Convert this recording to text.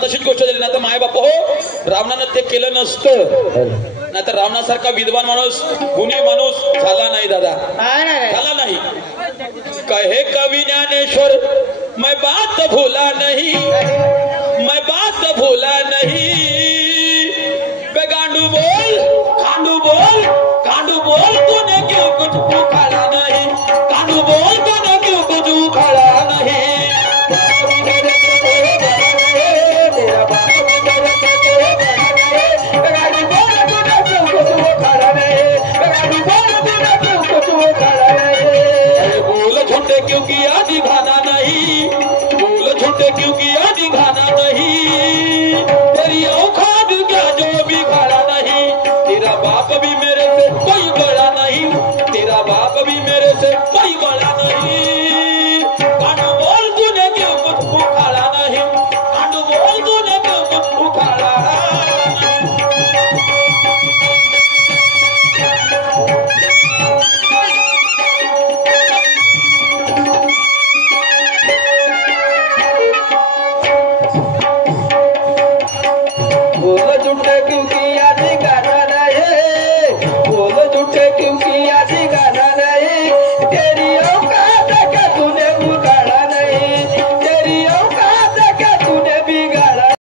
तशीच गोष्ट झाली ना तर माय बाप हो रावणानं ते केलं नसतं नाही तर रावणासारखा विद्वान माणूस गुणी माणूस झाला नाही दादा झाला नाही कहे कवि ज्ञानेश्वर मैं बात भूला नहीं मैं बात भूला नहीं गांडू बोल तूने क्यों कुछ उखाड़ा नहीं गांडू बोल तूने क्यों कुछ उखाड़ा नहीं क्यों किया दिखाना नहीं बोल झूठे क्यों किया दिखाना नहीं तेरी औकात क्या जो भी खड़ा नहीं तेरा बाप भी मेरे से कोई बड़ा नहीं तेरा बाप भी मेरे से कोई बड़ा नहीं कांडू बोल तूने क्यों कुछ उखाड़ा नहीं कांडू बोल तूने क्यों कुछ उखाड़ा नहीं